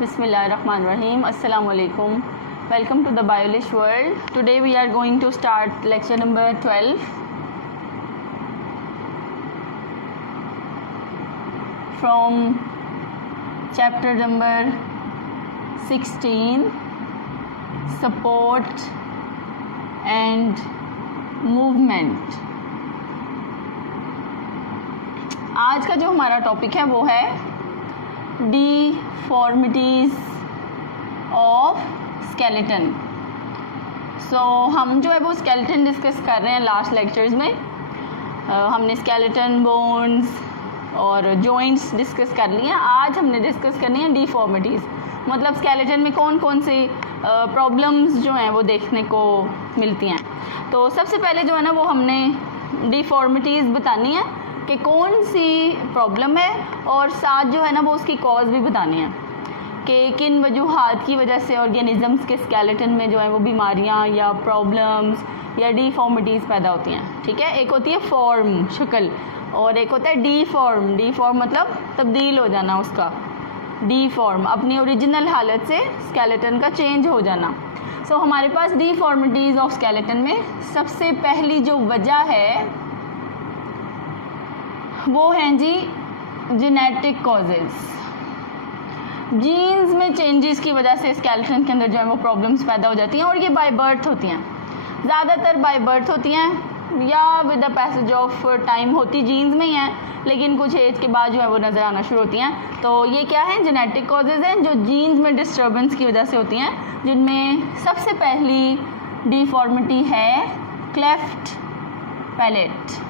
Bismillahirrahmanirrahim. Assalamu alaikum. Welcome to the Biolish world. Today we are going to start lecture number 12 from chapter number 16, support and movement. आज का जो हमारा topic है वो है deformities of skeleton. सो हम जो है वो स्केलेटन डिस्कस कर रहे हैं लास्ट लेक्चर्स में. हमने स्केलेटन, बोन्स और जॉइंट्स डिस्कस कर लिए हैं. आज हमने डिस्कस करनी है डिफॉर्मिटीज़, मतलब स्केलेटन में कौन कौन सी प्रॉब्लम्स जो हैं वो देखने को मिलती हैं. तो सबसे पहले जो है ना वो हमने डिफॉर्मिटीज़ बतानी है कि कौन सी प्रॉब्लम है और साथ जो है ना वो उसकी कॉज भी बतानी है कि किन वजूहात की वजह से ऑर्गेनिज़म्स के स्केलेटन में जो है वो बीमारियां या प्रॉब्लम्स या डिफॉर्मिटीज़ पैदा होती हैं. ठीक है, एक होती है फॉर्म, शक्ल, और एक होता है डीफॉर्म. डीफॉर्म मतलब तब्दील हो जाना उसका. डीफॉर्म अपनी ओरिजिनल हालत से स्केलेटन का चेंज हो जाना. सो हमारे पास डिफॉर्मिटीज़ ऑफ स्केलेटन में सबसे पहली जो वजह है वो हैं जी जेनेटिक कॉजेज़. जीन्स में चेंजेस की वजह से स्केलेटन के अंदर जो है वो प्रॉब्लम्स पैदा हो जाती हैं और ये बाय बर्थ होती हैं. ज़्यादातर बाय बर्थ होती हैं या with the passage of time होती जीन्स में ही हैं, लेकिन कुछ एज के बाद जो है वो नज़र आना शुरू होती हैं. तो ये क्या है, जेनेटिक कॉजेज़ हैं जो जीन्स में डिस्टर्बेंस की वजह से होती हैं, जिनमें सबसे पहली डिफॉर्मिटी है cleft palate.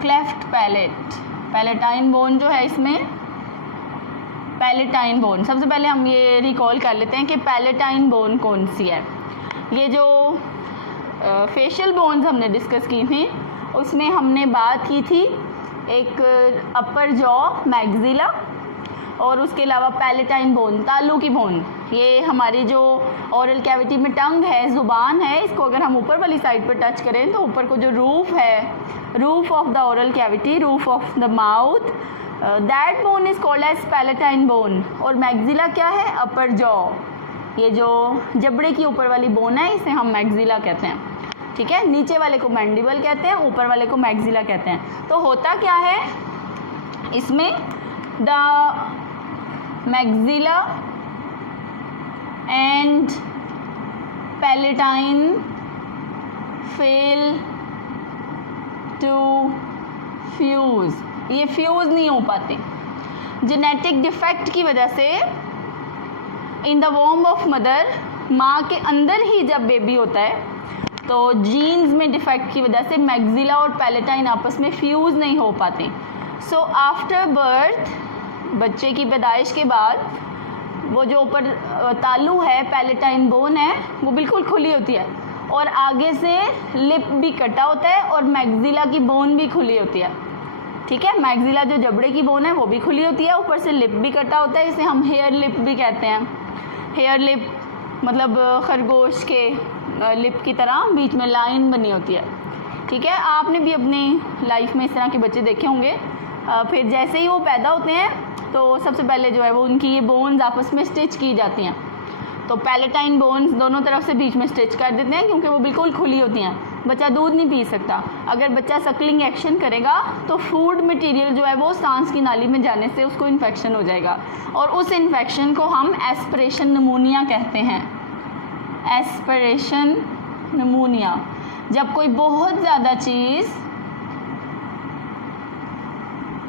Cleft palate, palatine bone जो है इसमें, पैलेटाइन बोन. सबसे पहले हम ये रिकॉल कर लेते हैं कि पैलेटाइन बोन कौन सी है. ये जो फेशियल बोन्स हमने डिस्कस की थी उसमें हमने बात की थी एक अपर जॉ, मैग्जिला, और उसके अलावा पैलेटाइन बोन, तालू की बोन. ये हमारी जो ओरल कैविटी में टंग है, ज़ुबान है, इसको अगर हम ऊपर वाली साइड पर टच करें तो ऊपर को जो रूफ है, roof of the oral cavity, roof of the mouth, that bone is called as palatine bone. और मैग्जिला क्या है, अपर जॉ. ये जो जबड़े की ऊपर वाली बोन है इसे हम मैग्जिला कहते हैं. ठीक है, नीचे वाले को मैंडिबल कहते हैं, ऊपर वाले को मैग्जिला कहते हैं. तो होता क्या है इसमें, the maxilla and palatine fail to fuse. ये फ्यूज़ नहीं हो पाते जेनेटिक डिफेक्ट की वजह से. In the womb of mother, माँ के अंदर ही जब बेबी होता है तो जीन्स में डिफेक्ट की वजह से मैग्जिला और पैलेटाइन आपस में फ्यूज़ नहीं हो पाते. सो आफ्टर बर्थ, बच्चे की पैदाइश के बाद, वो जो ऊपर तालू है, पैलेटाइन बोन है, वो बिल्कुल खुली होती है और आगे से लिप भी कटा होता है और मैग्जिला की बोन भी खुली होती है. ठीक है, मैग्जिला जो जबड़े की बोन है वो भी खुली होती है, ऊपर से लिप भी कटा होता है, इसे हम हेयर लिप भी कहते हैं. हेयर लिप मतलब खरगोश के लिप की तरह बीच में लाइन बनी होती है. ठीक है, आपने भी अपनी लाइफ में इस तरह के बच्चे देखे होंगे. फिर जैसे ही वो पैदा होते हैं तो सबसे पहले जो है वो उनकी ये बोन्स आपस में स्टिच की जाती हैं. तो पैलेटाइन बोन्स दोनों तरफ से बीच में स्टिच कर देते हैं क्योंकि वो बिल्कुल खुली होती हैं. बच्चा दूध नहीं पी सकता. अगर बच्चा सकलिंग एक्शन करेगा तो फूड मटेरियल जो है वो सांस की नाली में जाने से उसको इन्फेक्शन हो जाएगा और उस इन्फेक्शन को हम एस्पिरेशन निमोनिया कहते हैं. एस्पिरेशन निमोनिया, जब कोई बहुत ज़्यादा चीज़,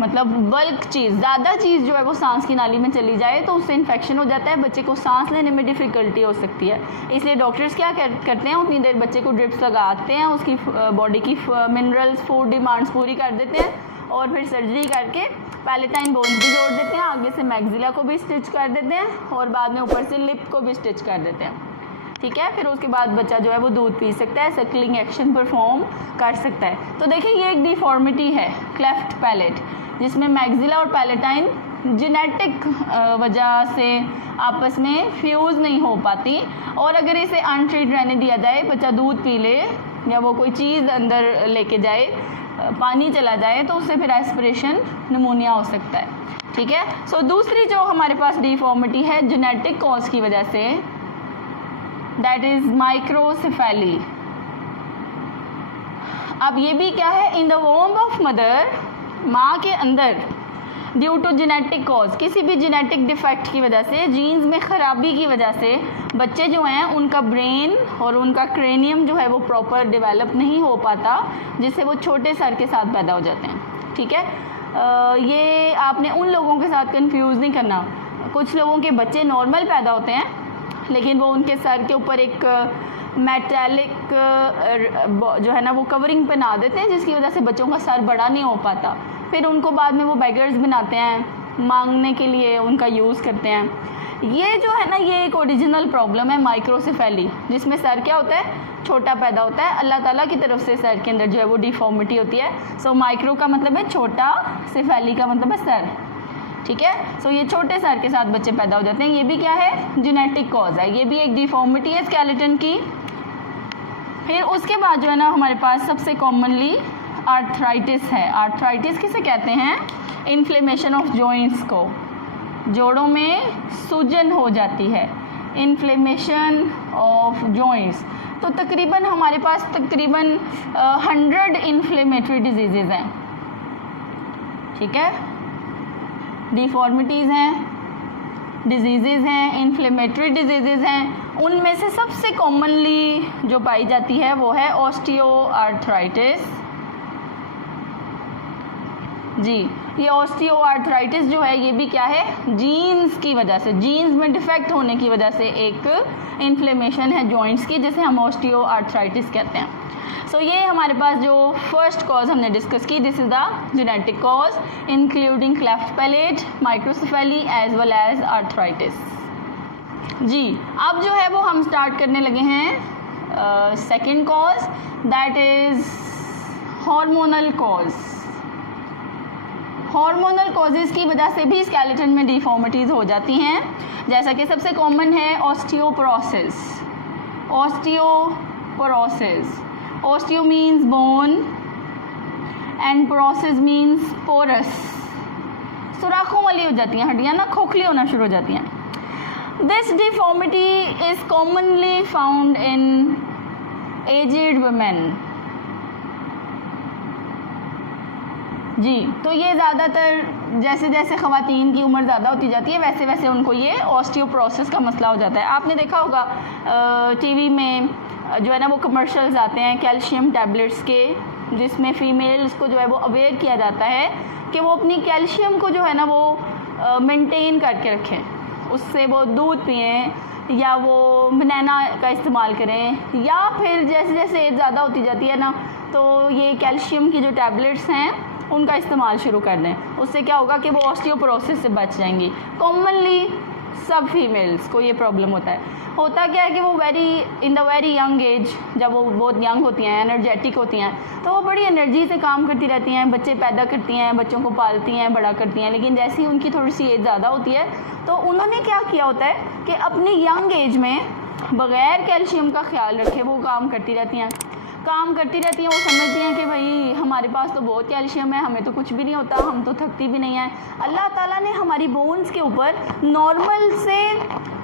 मतलब बल्क चीज़, ज़्यादा चीज़ जो है वो सांस की नाली में चली जाए तो उससे इन्फेक्शन हो जाता है, बच्चे को सांस लेने में डिफ़िकल्टी हो सकती है. इसलिए डॉक्टर्स क्या करते हैं, उतनी देर बच्चे को ड्रिप्स लगाते हैं, उसकी बॉडी की मिनरल्स, फूड डिमांड्स पूरी कर देते हैं और फिर सर्जरी करके पैलेटाइन बोन भी जोड़ देते हैं, आगे से मैग्जिला को भी स्टिच कर देते हैं और बाद में ऊपर से लिप को भी स्टिच कर देते हैं. ठीक है, फिर उसके बाद बच्चा जो है वो दूध पी सकता है, सकलिंग एक्शन परफॉर्म कर सकता है. तो देखिए ये एक डिफॉर्मिटी है क्लेफ्ट पैलेट, जिसमें मैग्जिला और पैलेटाइन जेनेटिक वजह से आपस में फ्यूज़ नहीं हो पाती. और अगर इसे अनट्रीट रहने दिया जाए, बच्चा दूध पी ले या वो कोई चीज़ अंदर लेके जाए पानी चला जाए तो उससे फिर एस्पिरेशन निमोनिया हो सकता है, ठीक है। सो दूसरी जो हमारे पास डिफॉर्मिटी है जेनेटिक कॉज की वजह से, दैट इज माइक्रोसेफेली। अब ये भी क्या है, in the womb of mother, माँ के अंदर, ड्यू टू जेनेटिक कॉज, किसी भी जेनेटिक डिफेक्ट की वजह से, जीन्स में ख़राबी की वजह से बच्चे जो हैं उनका ब्रेन और उनका क्रेनियम जो है वो प्रॉपर डेवलप नहीं हो पाता, जिससे वो छोटे सर के साथ पैदा हो जाते हैं, ठीक है। ये आपने उन लोगों के साथ कंफ्यूज नहीं करना। कुछ लोगों के बच्चे नॉर्मल पैदा होते हैं लेकिन वो उनके सर के ऊपर एक मेटालिक जो है ना वो कवरिंग पहना देते हैं, जिसकी वजह से बच्चों का सर बड़ा नहीं हो पाता, फिर उनको बाद में वो बेगर्स बनाते हैं, मांगने के लिए उनका यूज़ करते हैं। ये जो है ना ये एक ओरिजिनल प्रॉब्लम है माइक्रोसेफेली, जिसमें सर क्या होता है, छोटा पैदा होता है। अल्लाह ताला की तरफ से सर के अंदर जो है वो डिफॉर्मिटी होती है। सो माइक्रो का मतलब है छोटा, सेफेली का मतलब है सर, ठीक है। सो ये छोटे सर के साथ बच्चे पैदा हो जाते हैं। ये भी क्या है, जेनेटिक कॉज है, ये भी एक डिफॉर्मिटी है स्केलेटन की। फिर उसके बाद जो है ना हमारे पास सबसे कॉमनली आर्थराइटिस है। आर्थराइटिस किसे कहते हैं, इन्फ्लेमेशन ऑफ जॉइंट्स को, जोड़ों में सूजन हो जाती है, इन्फ्लेमेशन ऑफ जॉइंट्स। तो तकरीबन हमारे पास तकरीबन 100 इन्फ्लेमेटरी डिजीज़ेज़ हैं, ठीक है। डिफॉर्मिटीज़ हैं, डिजीज़ेज़ हैं, इन्फ्लेमेटरी डिजीज़ेज़ हैं। उनमें से सबसे कॉमनली जो पाई जाती है वो है ऑस्टियोआर्थराइटिस। जी, ये ऑस्टियोआर्थराइटिस जो है ये भी क्या है, जीन्स की वजह से, जीन्स में डिफेक्ट होने की वजह से एक इन्फ्लेमेशन है जॉइंट्स की, जिसे हम ऑस्टियोआर्थराइटिस कहते हैं। सो ये हमारे पास जो फर्स्ट कॉज हमने डिस्कस की, this is the genetic cause including cleft palate, microcephaly as well as arthritis. जी, अब जो है वो हम स्टार्ट करने लगे हैं second cause, that is hormonal cause. Hormonal causes की वजह से भी स्केलेटन में डिफॉर्मिटीज़ हो जाती हैं, जैसा कि सबसे कॉमन है osteoporosis. Osteoporosis, osteo means bone and porosis means porous. सुराखों वाली हो जाती हैं हड्डियाँ ना, खोखली होना शुरू हो जाती हैं। This deformity is commonly found in aged women. जी, तो ये ज़्यादातर जैसे जैसे ख़वातीन की उम्र ज़्यादा होती जाती है वैसे वैसे उनको ये ऑस्टियोपोरोसिस का मसला हो जाता है। आपने देखा होगा टीवी में जो है ना वो कमर्शियल्स आते हैं कैल्शियम टैबलेट्स के, जिसमें फ़ीमेल्स को जो है वो अवेयर किया जाता है कि वो अपनी कैल्शियम को जो है ना वो मेंटेन करके रखें, उससे वो दूध पिएँ या वो बनाना का इस्तेमाल करें, या फिर जैसे जैसे एज ज़्यादा होती जाती है ना तो ये कैल्शियम की जो टैबलेट्स हैं उनका इस्तेमाल शुरू कर दें। उससे क्या होगा कि वो ऑस्टियोपोरोसिस से बच जाएंगी। कॉमनली सब फीमेल्स को ये प्रॉब्लम होता है। होता क्या है कि वो in the very young age, जब वो बहुत यंग होती हैं, एनर्जेटिक होती हैं, तो वो बड़ी एनर्जी से काम करती रहती हैं, बच्चे पैदा करती हैं, बच्चों को पालती हैं, बड़ा करती हैं। लेकिन जैसे ही उनकी थोड़ी सी एज ज़्यादा होती है तो उन्होंने क्या किया होता है कि अपनी यंग एज में बग़ैर कैल्शियम का ख्याल रखे वो काम करती रहती हैं। वो समझती हैं कि भाई हमारे पास तो बहुत कैल्शियम है, हमें तो कुछ भी नहीं होता, हम तो थकती भी नहीं हैं। अल्लाह ताला ने हमारी बोन्स के ऊपर नॉर्मल से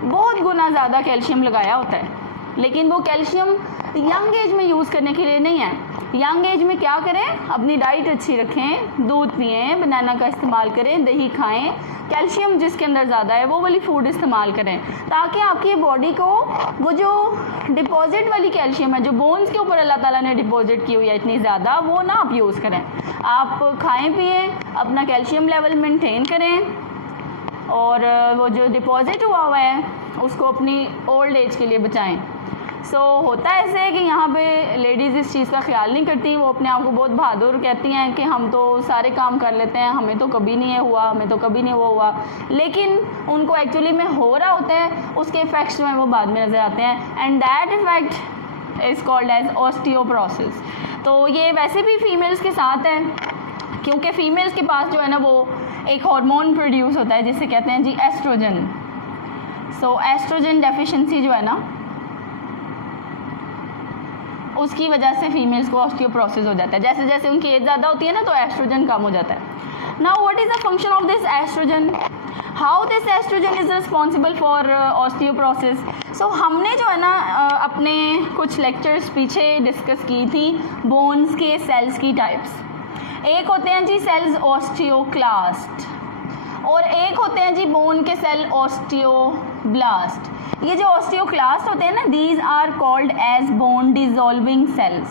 बहुत गुना ज़्यादा कैल्शियम लगाया होता है, लेकिन वो कैल्शियम यंग एज में यूज़ करने के लिए नहीं है। यंग एज में क्या करें, अपनी डाइट अच्छी रखें, दूध पिएं, बनाना का इस्तेमाल करें, दही खाएं, कैल्शियम जिसके अंदर ज़्यादा है वो वाली फूड इस्तेमाल करें, ताकि आपकी बॉडी को वो जो डिपॉजिट वाली कैल्शियम है जो बोन्स के ऊपर अल्लाह ताला ने डिपॉजिट की हुई है इतनी ज़्यादा, वो ना आप यूज़ करें। आप खाएं पिएं, अपना कैल्शियम लेवल मेंटेन करें और वो जो डिपॉजिट हुआ है उसको अपनी ओल्ड एज के लिए बचाएं। सो होता ऐसे है कि यहाँ पे लेडीज़ इस चीज़ का ख्याल नहीं करती, वो अपने आप को बहुत बहादुर कहती हैं कि हम तो सारे काम कर लेते हैं, हमें तो कभी नहीं हुआ, हमें तो कभी नहीं वो हुआ, लेकिन उनको एक्चुअली में हो रहा होता है, उसके इफ़ेक्ट्स जो हैं वो बाद में नज़र आते हैं, and that effect is called as osteoporosis. तो ये वैसे भी फीमेल्स के साथ है, क्योंकि फीमेल्स के पास जो है ना वो एक हार्मोन प्रोड्यूस होता है जिसे कहते हैं जी एस्ट्रोजन। सो एस्ट्रोजन डेफिशिएंसी जो है ना, उसकी वजह से फीमेल्स को ऑस्टियोपोरोसिस हो जाता है। जैसे जैसे उनकी एज ज़्यादा होती है ना तो एस्ट्रोजन कम हो जाता है। Now what is the function of this estrogen, how this estrogen is responsible for osteoporosis. So हमने जो है ना अपने कुछ लेक्चर्स पीछे डिस्कस की थी बोन्स के सेल्स की टाइप्स। एक होते हैं जी सेल्स ऑस्टियोक्लास्ट और एक होते हैं जी बोन के सेल ऑस्टियोब्लास्ट। ये जो ऑस्टियोक्लास्ट होते हैं ना these are called as bone dissolving cells,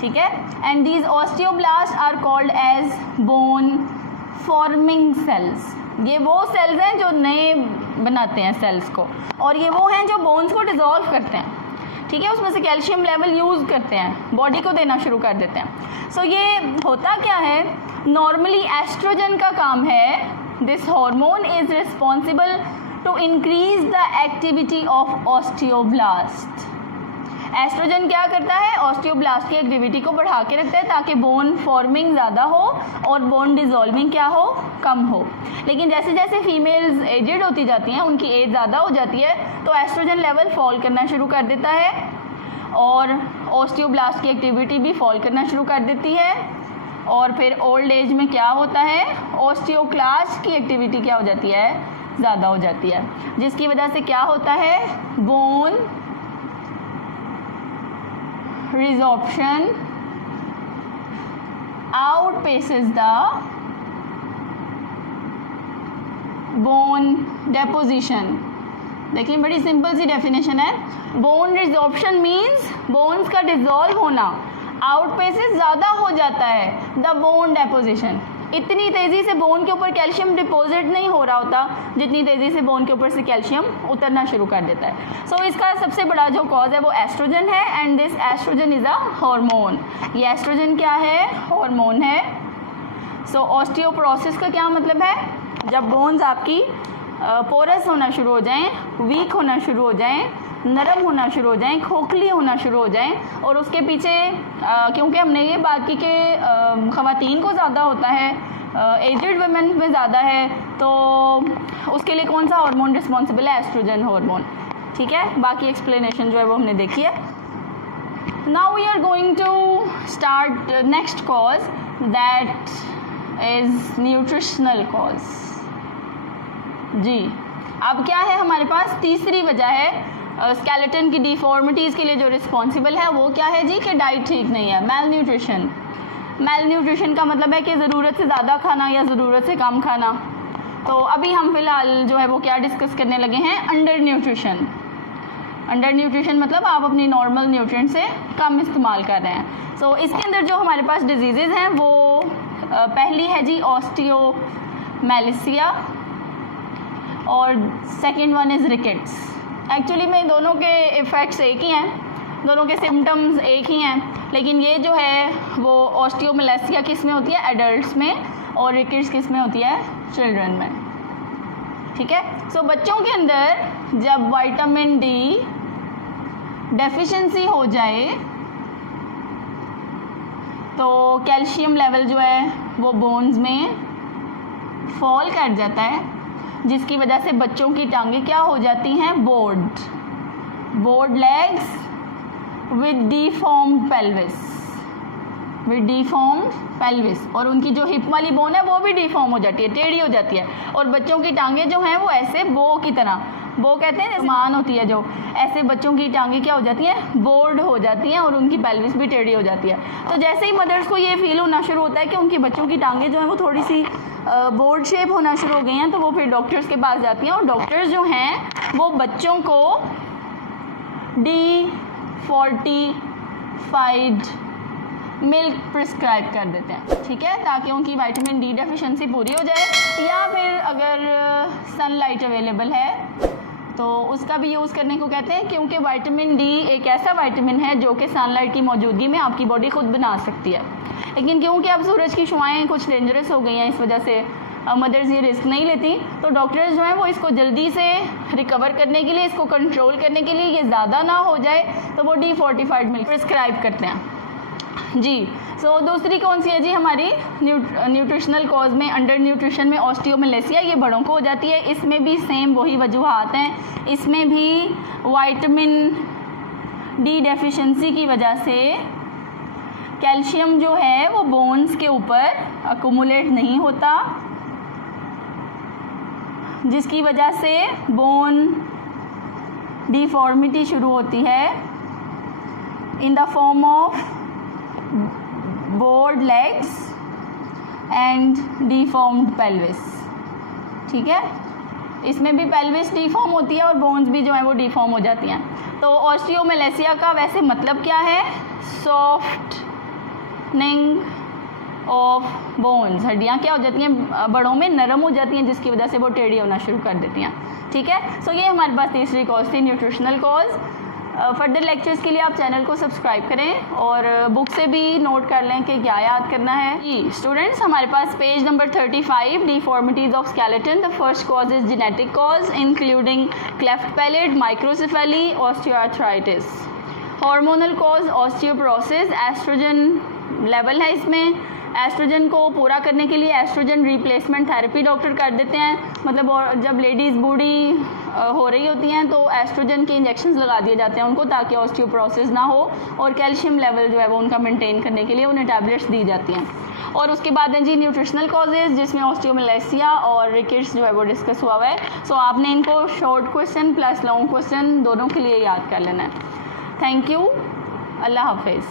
ठीक है, and these osteoblast are called as bone forming cells. ये वो सेल्स हैं जो नए बनाते हैं सेल्स को, और ये वो हैं जो बोन्स को डिजॉल्व करते हैं, ठीक है, उसमें से कैल्शियम लेवल यूज़ करते हैं, बॉडी को देना शुरू कर देते हैं। सो ये होता क्या है, नॉर्मली एस्ट्रोजन का काम है, this hormone is responsible to increase the activity of osteoblast. Estrogen क्या करता है, ऑस्टियोब्लास्ट की एक्टिविटी को बढ़ा के रखता है ताकि बोन फॉर्मिंग ज़्यादा हो और बोन डिजॉल्विंग क्या हो, कम हो। लेकिन जैसे जैसे फीमेल्स एजेड होती जाती हैं, उनकी एज ज़्यादा हो जाती है, तो एस्ट्रोजन लेवल फॉल करना शुरू कर देता है और ऑस्टियोब्लास्ट की एक्टिविटी भी फॉल करना शुरू कर देती है। और फिर ओल्ड एज में क्या होता है, ऑस्टियोक्लास्ट की एक्टिविटी क्या हो जाती है, ज़्यादा हो जाती है, जिसकी वजह से क्या होता है, bone resorption outpaces the bone deposition। देखिए बड़ी सिंपल सी डेफिनेशन है, बोन रिजॉर्प्शन मीन्स बोन्स का डिजॉल्व होना, आउटपेसेस ज़्यादा हो जाता है द बोन डेपोजिशन। इतनी तेज़ी से बोन के ऊपर कैल्शियम डिपॉजिट नहीं हो रहा होता जितनी तेज़ी से बोन के ऊपर से कैल्शियम उतरना शुरू कर देता है। सो इसका सबसे बड़ा जो कॉज है वो एस्ट्रोजन है, and this estrogen is a hormone. ये एस्ट्रोजन क्या है, हार्मोन है। सो ऑस्टियोपोरोसिस का क्या मतलब है, जब बोन्स आपकी पोरस होना शुरू हो जाएं, वीक होना शुरू हो जाएं, नरम होना शुरू हो जाएं, खोखली होना शुरू हो जाएं, और उसके पीछे क्योंकि हमने ये बाकी के ख़वातीन को ज़्यादा होता है, एजेड वुमेन में ज़्यादा है, तो उसके लिए कौन सा हार्मोन रिस्पॉन्सिबल है, एस्ट्रोजन हार्मोन, ठीक है। बाकी एक्सप्लेनेशन जो है वो हमने देखी है। Now we are going to start next cause, that is nutritional cause. जी अब क्या है हमारे पास, तीसरी वजह है स्केलेटन की डिफॉर्मिटीज़ के लिए जो रिस्पॉन्सिबल है वो क्या है जी, कि डाइट ठीक नहीं है, मेल न्यूट्रिशन। मेल न्यूट्रिशन का मतलब है कि ज़रूरत से ज़्यादा खाना या ज़रूरत से कम खाना। तो अभी हम फिलहाल जो है वो क्या डिस्कस करने लगे हैं, अंडर न्यूट्रिशन। अंडर न्यूट्रिशन मतलब आप अपनी नॉर्मल न्यूट्रिएंट से कम इस्तेमाल कर रहे हैं। सो इसके अंदर जो हमारे पास डिजीज़ हैं वो पहली है जी ऑस्टियोमेलेसिया और second one is rickets. Actually में दोनों के इफ़ेक्ट्स एक ही हैं, दोनों के सिम्टम्स एक ही हैं, लेकिन ये जो है वो ऑस्टियोमेलेसिया किस में होती है, एडल्ट्स में, और रिकेट्स किस में होती है, चिल्ड्रन में, ठीक है। सो बच्चों के अंदर जब विटामिन डी डेफिशिएंसी हो जाए तो कैल्शियम लेवल जो है वो बोन्स में फॉल कर जाता है, जिसकी वजह से बच्चों की टांगें क्या हो जाती हैं, board legs with deformed pelvis, और उनकी जो हिप वाली बोन है वो भी डिफॉर्म हो जाती है, टेढ़ी हो जाती है, और बच्चों की टांगें जो हैं वो ऐसे बो की तरह, बो कहते हैं मान होती है जो, ऐसे बच्चों की टांगें क्या हो जाती हैं, बोर्ड हो जाती हैं, और उनकी पेल्विस भी टेढ़ी हो जाती है। तो जैसे ही मदर्स को ये फील होना शुरू होता है कि उनकी बच्चों की टांगें जो हैं वो थोड़ी सी बोर्ड शेप होना शुरू हो गई हैं, तो वो फिर डॉक्टर्स के पास जाती हैं, और डॉक्टर्स जो हैं वो बच्चों को डिफॉर्टिफाइड मिल्क प्रिस्क्राइब कर देते हैं, ठीक है, ताकि उनकी विटामिन डी डेफिशिएंसी पूरी हो जाए, या फिर अगर सनलाइट अवेलेबल है तो उसका भी यूज़ करने को कहते हैं, क्योंकि विटामिन डी एक ऐसा विटामिन है जो कि सनलाइट की मौजूदगी में आपकी बॉडी खुद बना सकती है। लेकिन क्योंकि अब सूरज की शुआएँ कुछ डेंजरस हो गई हैं, इस वजह से मदर्स ये रिस्क नहीं लेती, तो डॉक्टर्स जो हैं वो इसको जल्दी से रिकवर करने के लिए, इसको कंट्रोल करने के लिए, ये ज़्यादा ना हो जाए, तो वो डिफॉर्टिफाइड मिल्क प्रिस्क्राइब करते हैं जी। सो दूसरी कौन सी है जी हमारी न्यूट्रिशनल कॉज में, अंडर न्यूट्रिशन में ऑस्टियोमेलेसिया, ये बड़ों को हो जाती है। इसमें भी सेम वही वजूहात हैं, इसमें भी विटामिन डी डेफिशिएंसी की वजह से कैल्शियम जो है वो बोन्स के ऊपर अकुमुलेट नहीं होता, जिसकी वजह से बोन डिफॉर्मिटी शुरू होती है in the form of board legs and deformed pelvis. ठीक है, इसमें भी पेल्विस डिफॉर्म होती है और बोन्स भी जो है वो डिफॉर्म हो जाती हैं। तो ऑस्टियोमेलेसिया का वैसे मतलब क्या है? Softening of bones. हड्डियाँ क्या हो जाती हैं, बड़ों में नरम हो जाती हैं, जिसकी वजह से वो टेढ़ी होना शुरू कर देती हैं। ठीक है, सो ये हमारे पास तीसरी कॉज थी, न्यूट्रिशनल कॉज। फर्दर लेक्चर्स के लिए आप चैनल को सब्सक्राइब करें और बुक से भी नोट कर लें कि क्या याद करना है। स्टूडेंट्स, हमारे पास page number 35, deformities of skeleton. The first cause is genetic cause including cleft palate, microcephaly, osteoarthritis. Hormonal cause osteoporosis, estrogen level है इसमें। एस्ट्रोजन को पूरा करने के लिए एस्ट्रोजन रिप्लेसमेंट थेरेपी डॉक्टर कर देते हैं, मतलब और जब लेडीज़ बूढ़ी हो रही होती हैं तो एस्ट्रोजन के इंजेक्शंस लगा दिए जाते हैं उनको, ताकि ऑस्टियोपोरोसिस ना हो, और कैल्शियम लेवल जो है वो उनका मेंटेन करने के लिए उन्हें टैबलेट्स दी जाती हैं। और उसके बाद है जी न्यूट्रिशनल कॉजेज़, जिसमें ऑस्टियोमेलेसिया और रिकेट्स जो है वो डिस्कस हुआ हुआ है। सो आपने इनको short question plus long question दोनों के लिए याद कर लेना है। थैंक यू, अल्लाह हाफिज़।